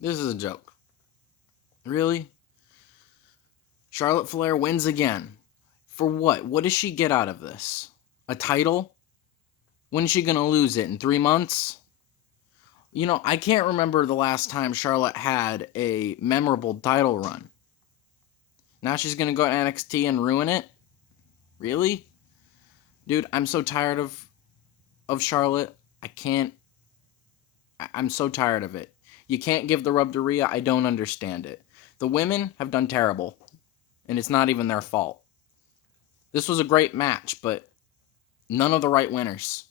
This is a joke. Really? Charlotte Flair wins again. For what? What does she get out of this? A title? When is she going to lose it? In 3 months? I can't remember the last time Charlotte had a memorable title run. Now she's going to go to NXT and ruin it? Really? Dude, I'm so tired of Charlotte. I'm so tired of it. You can't give the rub to Rhea. I don't understand it. The women have done terrible, and it's not even their fault. This was a great match, but none of the right winners.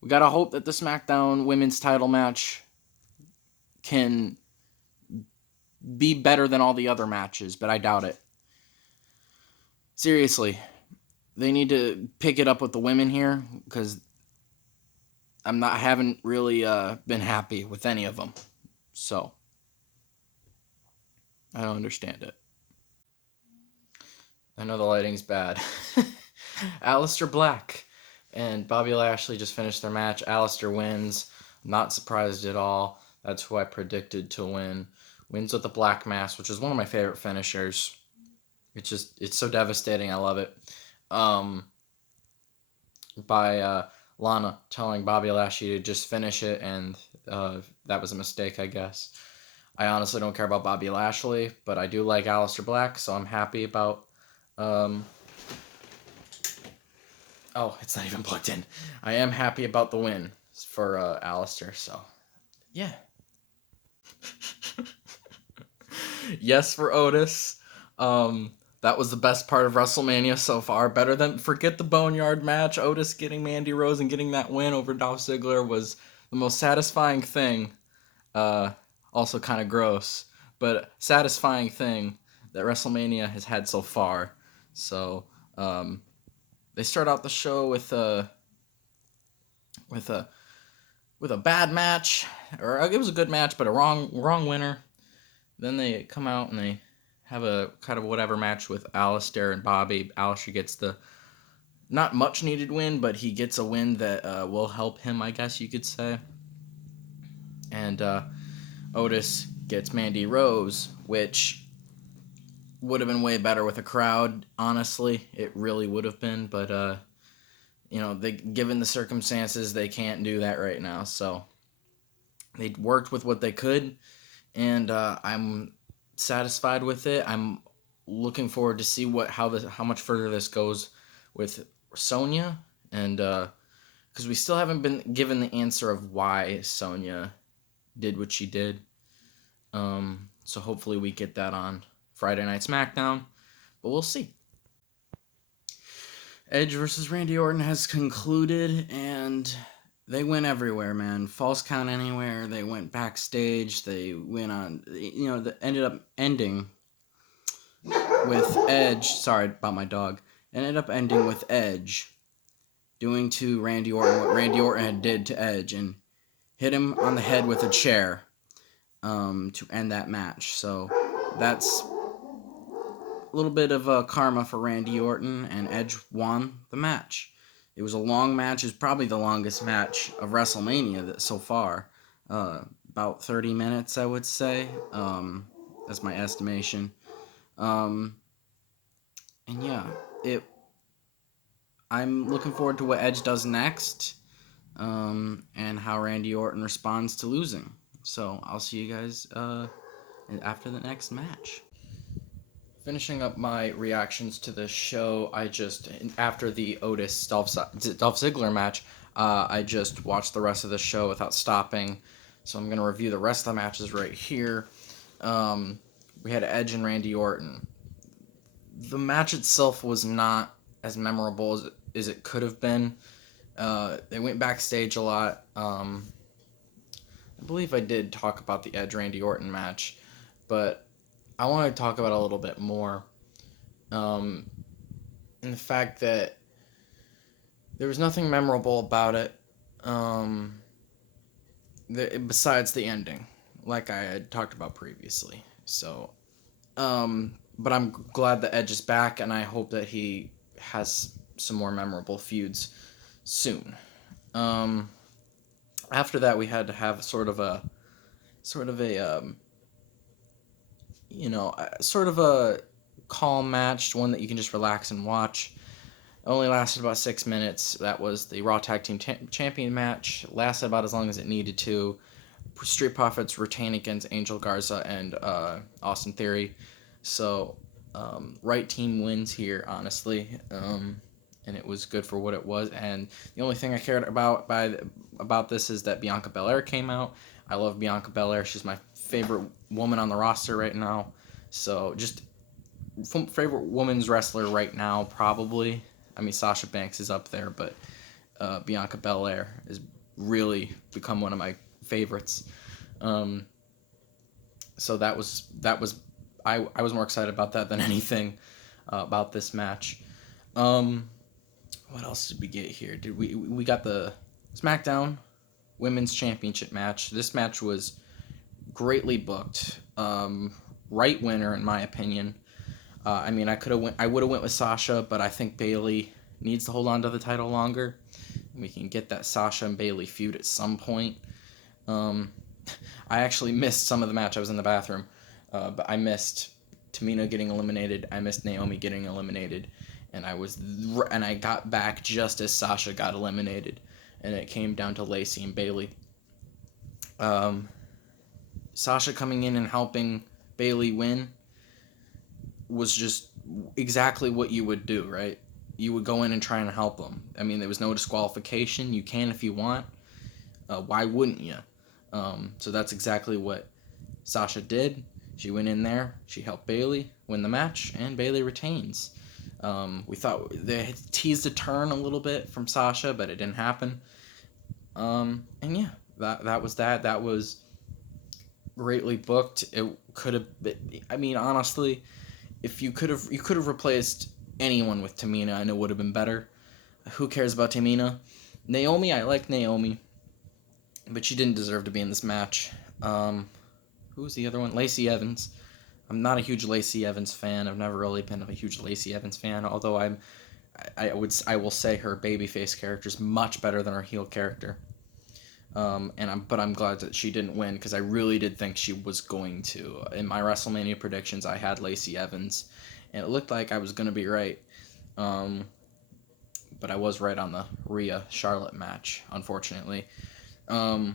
We gotta hope that the SmackDown women's title match can be better than all the other matches, but I doubt it. Seriously, they need to pick it up with the women here, because I haven't really been happy with any of them. So, I don't understand it. I know the lighting's bad. Alistair Black and Bobby Lashley just finished their match. Alistair wins. Not surprised at all. That's who I predicted to win. Wins with the black mass, which is one of my favorite finishers. It's so devastating. I love it. By Lana telling Bobby Lashley to just finish it, and that was a mistake, I guess. I honestly don't care about Bobby Lashley, but I do like Alistair Black, so I'm happy about... it's not even plugged in. I am happy about the win for Alistair, so... yeah. Yes for Otis. That was the best part of WrestleMania so far. Better than... forget the Boneyard match. Otis getting Mandy Rose and getting that win over Dolph Ziggler was the most satisfying thing. Also kind of gross, but satisfying thing that WrestleMania has had so far. So, they start out the show with a bad match, or it was a good match, but a wrong winner. Then they come out and they have a kind of whatever match with Alistair and Bobby. Alistair gets the not much needed win, but he gets a win that will help him, I guess you could say. And Otis gets Mandy Rose, which would have been way better with a crowd, honestly. It really would have been, but given the circumstances, they can't do that right now. So they worked with what they could, and I'm satisfied with it. I'm looking forward to see how much further this goes with Sonya, and because we still haven't been given the answer of why Sonya did what she did. So hopefully we get that on Friday Night SmackDown, but we'll see. Edge versus Randy Orton has concluded, and they went everywhere, man. False count anywhere. They went backstage. They went on, ended up ending with Edge. Sorry about my dog. Ended up ending with Edge doing to Randy Orton what Randy Orton had did to Edge, and hit him on the head with a chair to end that match. So that's a little bit of karma for Randy Orton, and Edge won the match. It was a long match. It was probably the longest match of WrestleMania so far. About 30 minutes, I would say. That's my estimation. And yeah, I'm looking forward to what Edge does next, and how Randy Orton responds to losing. So I'll see you guys after the next match. Finishing up my reactions to the show, after the Otis Dolph Ziggler match, I just watched the rest of the show without stopping. So I'm going to review the rest of the matches right here. We had Edge and Randy Orton. The match itself was not as memorable as it could have been. They went backstage a lot. I believe I did talk about the Edge Randy Orton match, but I want to talk about it a little bit more. And the fact that there was nothing memorable about it, besides the ending, like I had talked about previously. So, but I'm glad that Edge is back, and I hope that he has some more memorable feuds soon. After that, we had to have sort of a sort of a sort of a calm match, one that you can just relax and watch. It only lasted about 6 minutes. That was the Raw Tag Team Champion match. Lasted about as long as it needed to. Street Profits retain against Angel Garza and Austin Theory. So, right team wins here, honestly. And it was good for what it was. And the only thing I cared about this is that Bianca Belair came out. I love Bianca Belair. She's my favorite woman on the roster right now. So, just favorite women's wrestler right now, probably. I mean, Sasha Banks is up there, but Bianca Belair has really become one of my favorites. So that was I was more excited about that than anything about this match. What else did we get here? Did we got the SmackDown Women's Championship match. This match was greatly booked. Right winner in my opinion. I mean, I would have went with Sasha, but I think Bayley needs to hold on to the title longer. We can get that Sasha and Bayley feud at some point. I actually missed some of the match. I was in the bathroom, but I missed Tamina getting eliminated. I missed Naomi getting eliminated, and I got back just as Sasha got eliminated, and it came down to Lacey and Bayley. Sasha coming in and helping Bayley win was just exactly what you would do, right? You would go in and try and help them. I mean, there was no disqualification. You can if you want. Why wouldn't you? So that's exactly what Sasha did. She went in there. She helped Bayley win the match, and Bayley retains. We thought they had teased a turn a little bit from Sasha, but it didn't happen. And yeah, that was that. That was greatly booked. It could have been, I mean, honestly, if you could have replaced anyone with Tamina, and it would have been better. Who cares about Tamina? Naomi, I like Naomi, but she didn't deserve to be in this match. Who was the other one? Lacey Evans. I'm not a huge Lacey Evans fan. I've never really been a huge Lacey Evans fan, although I will say her babyface character is much better than her heel character. But I'm glad that she didn't win, because I really did think she was going to. In my WrestleMania predictions, I had Lacey Evans, and it looked like I was going to be right. But I was right on the Rhea Charlotte match, unfortunately. So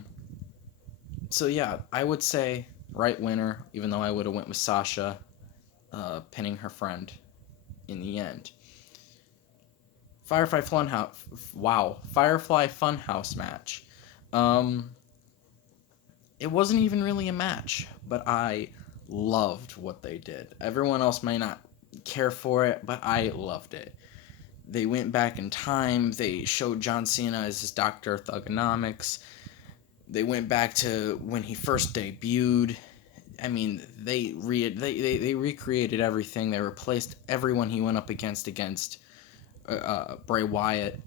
yeah, I would say right winner, even though I would have went with Sasha pinning her friend in the end. Firefly Funhouse match. It wasn't even really a match, but I loved what they did. Everyone else may not care for it, but I loved it. They went back in time. They showed John Cena as his Dr. Thugonomics. They went back to when he first debuted. I mean, they recreated everything. They replaced everyone he went up against Bray Wyatt.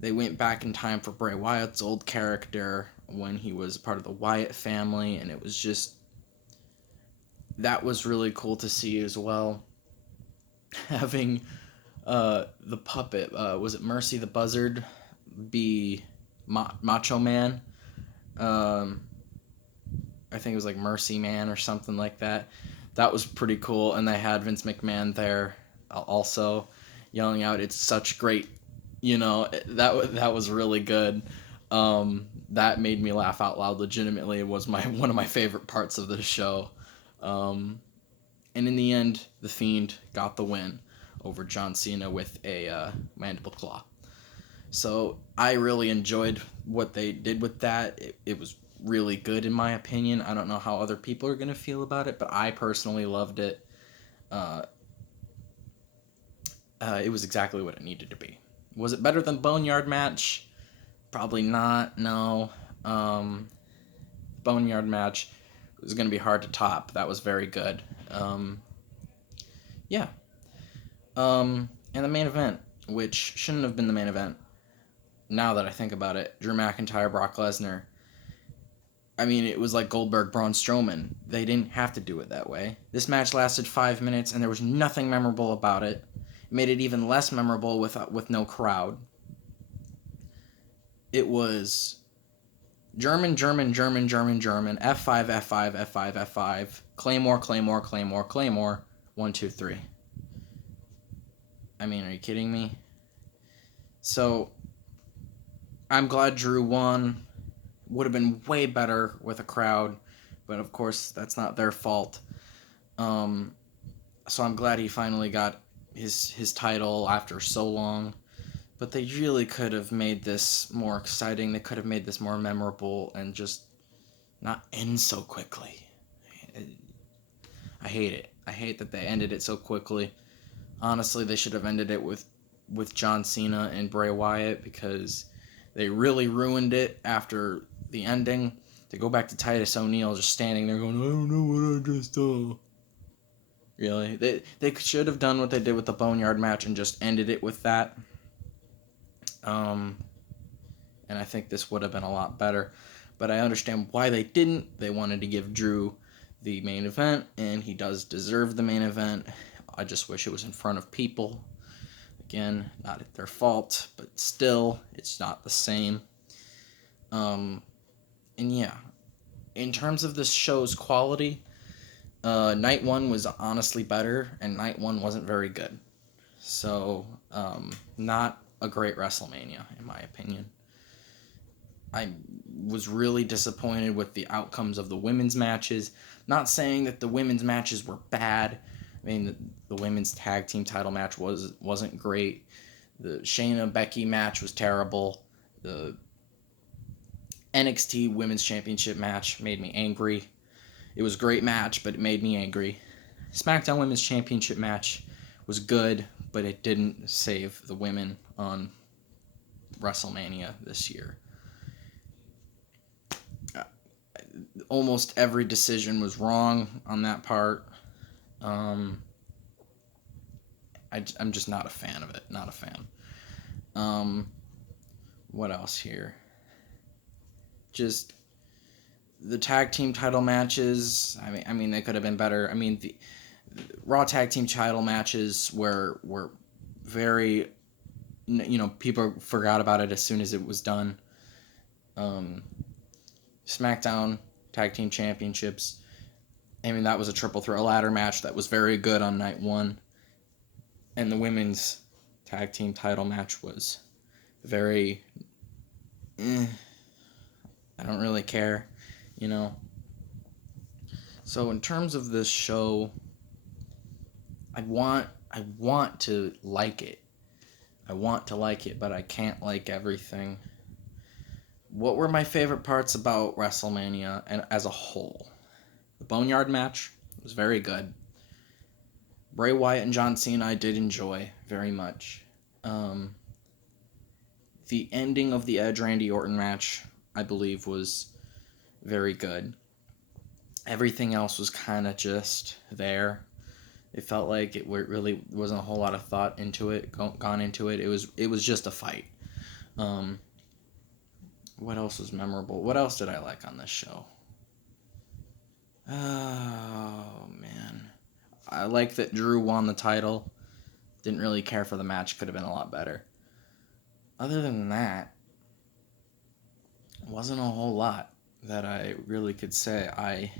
They went back in time for Bray Wyatt's old character when he was part of the Wyatt family, and it was just, that was really cool to see as well. Having the puppet, was it Mercy the Buzzard, be Macho Man? I think it was like Mercy Man or something like that. That was pretty cool, and they had Vince McMahon there also yelling out, "It's such great," that was really good. That made me laugh out loud. Legitimately, it was one of my favorite parts of the show. And in the end, The Fiend got the win over John Cena with a mandible claw. So I really enjoyed what they did with that. It was really good in my opinion. I don't know how other people are going to feel about it, but I personally loved it. It was exactly what it needed to be. Was it better than Boneyard match? Probably not, no. Boneyard match was going to be hard to top. That was very good. Yeah. And the main event, which shouldn't have been the main event, now that I think about it, Drew McIntyre, Brock Lesnar. I mean, it was like Goldberg, Braun Strowman. They didn't have to do it that way. This match lasted 5 minutes, and there was nothing memorable about it. It made it even less memorable with no crowd. It was German, German, German, German, German. F5, F5, F5, F5. Claymore, Claymore, Claymore, Claymore. 1, 2, 3. I mean, are you kidding me? So, I'm glad Drew won. Would have been way better with a crowd, but of course, that's not their fault. So I'm glad he finally got his title after so long. But they really could have made this more exciting. They could have made this more memorable and just not end so quickly. I hate it. I hate that they ended it so quickly. Honestly, they should have ended it with John Cena and Bray Wyatt, because they really ruined it after the ending. To go back to Titus O'Neil just standing there going, I don't know what I just saw. Really? They should have done what they did with the Boneyard match and just ended it with that. And I think this would have been a lot better. But I understand why they didn't. They wanted to give Drew the main event, and he does deserve the main event. I just wish it was in front of people. Again, not their fault, but still, it's not the same. And yeah, in terms of this show's quality, night one was honestly better, and night one wasn't very good. So, not a great WrestleMania, in my opinion. I was really disappointed with the outcomes of the women's matches. Not saying that the women's matches were bad. I mean, the women's tag team title match wasn't great. The Shayna Becky match was terrible. The NXT Women's Championship match made me angry. It was a great match, but it made me angry. SmackDown Women's Championship match was good, but it didn't save the women on WrestleMania this year. Almost every decision was wrong on that part. I'm just not a fan of it. Not a fan. What else here? Just the tag team title matches. I mean, they could have been better. I mean, the Raw tag team title matches were very, people forgot about it as soon as it was done. SmackDown tag team championships. I mean, that was a triple threat ladder match that was very good on night one. And the women's tag team title match was very, I don't really care, So in terms of this show, I want to like it. I want to like it, but I can't like everything. What were my favorite parts about WrestleMania and as a whole? The Boneyard match was very good. Bray Wyatt and John Cena I did enjoy very much. The ending of the Edge Randy Orton match, I believe, was very good. Everything else was kind of just there. It felt like it really wasn't a whole lot of thought into it, gone into it. It was just a fight. What else was memorable? What else did I like on this show? Oh, man. I like that Drew won the title. Didn't really care for the match. Could have been a lot better. Other than that, wasn't a whole lot that I really could say I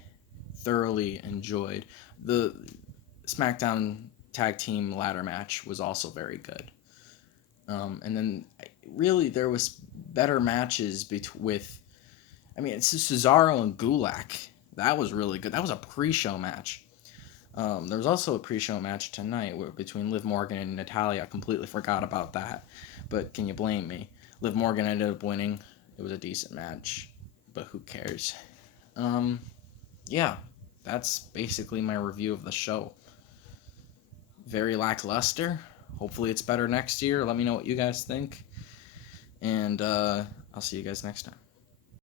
thoroughly enjoyed. The SmackDown Tag Team ladder match was also very good. And then, really, there was better matches with... I mean, it's Cesaro and Gulak. That was really good. That was a pre-show match. There was also a pre-show match tonight between Liv Morgan and Natalya. I completely forgot about that. But can you blame me? Liv Morgan ended up winning. It was a decent match. But who cares? Yeah. That's basically my review of the show. Very lackluster. Hopefully it's better next year. Let me know what you guys think. And I'll see you guys next time.